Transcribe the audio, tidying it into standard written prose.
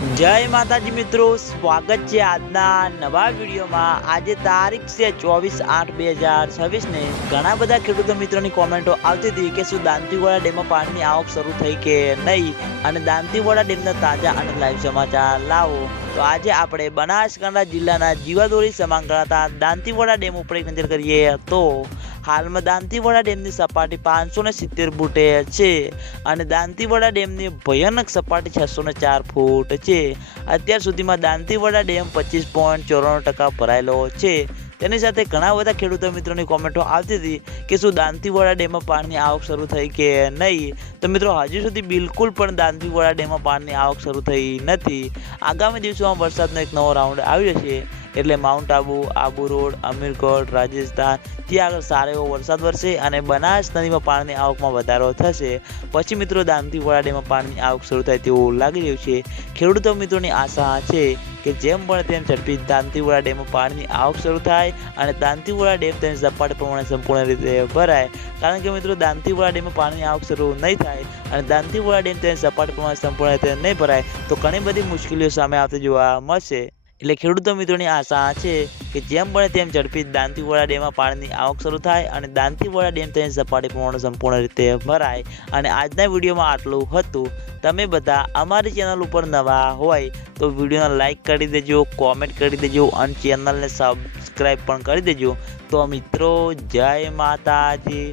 जय माताजी मित्रों, स्वागत है આજના નવા વિડીયોમાં। આજે તારીખ છે 24/8/2026 ને ઘણા બધા ખેડૂતો મિત્રોની કોમેન્ટો આવતી હતી કે શું દાંતીવાડા ડેમમાં પાણીની આવક શરૂ થઈ કે નહીં અને દાંતીવાડા ડેમના તાજા અને લાઈવ સમાચાર લાવો। તો આજે આપણે બનાસકાંઠા જિલ્લાના જીવાદોરી સમાન ગણાતા દાંતીવાડા ડેમ ઉપર એક નજર કરીએ તો હાલમાં દાંતીવાડા ડેમની સપાટી 570 ફૂટે છે અને દાંતીવાડા ડેમની ભયાનક સપાટી 604 ફૂટ છે। અત્યાર સુધીમાં દાંતીવાડા ડેમ 25.94% ભરાયેલો છે। તેની સાથે ઘણા બધા ખેડૂતો મિત્રોની કોમેન્ટો આવતી હતી કે શું દાંતીવાડા ડેમમાં પાણીની આવક શરૂ થઈ કે નહીં। તો મિત્રો હજુ સુધી બિલકુલ પણ દાંતીવાડા ડેમમાં પાણીની આવક શરૂ થઈ નથી। આગામી દિવસોમાં વરસાદનો એક નવો રાઉન્ડ આવી જશે એટલે માઉન્ટ આબુ, આબુ રોડ, અમીરગઢ, રાજસ્થાન ત્યાં આગળ સારો એવો વરસાદ વરસે અને બનાસ નદીમાં પાણીની આવકમાં વધારો થશે। પછી મિત્રો દાંતીવાડા ડેમમાં પાણીની આવક શરૂ થાય તેવું લાગી રહ્યું છે। ખેડૂતો મિત્રોની આશા છે કે જેમ બને તેમ ઝડપી દાંતીવાડા ડેમમાં પાણીની આવક શરૂ થાય અને દાંતીવાડા ડેમ તેની સપાટી પ્રમાણે સંપૂર્ણ રીતે ભરાય। કારણ કે મિત્રો દાંતીવાડા ડેમમાં પાણીની આવક શરૂ નહીં થાય અને દાંતીવાડા ડેમ તેની સપાટી પ્રમાણે સંપૂર્ણ રીતે નહીં ભરાય તો ઘણી બધી મુશ્કેલીઓ સામે આવતી જોવા મળશે। એટલે ખેડૂતો મિત્રોની આશા છે કે જેમ બને તેમ ઝડપી દાંતીવાડા ડેમમાં પાણીની આવક શરૂ થાય અને દાંતીવાડા ડેમ તેની સપાટી પ્રમાણે સંપૂર્ણ રીતે ભરાય। અને આજના વિડીયોમાં આટલું હતું। તમે બધા અમારી ચેનલ ઉપર નવા હોય તો વિડીયોને લાઈક કરી દેજો, કોમેન્ટ કરી દેજો અને ચેનલને સબસ્ક્રાઈબ પણ કરી દેજો। તો મિત્રો જય માતાજી।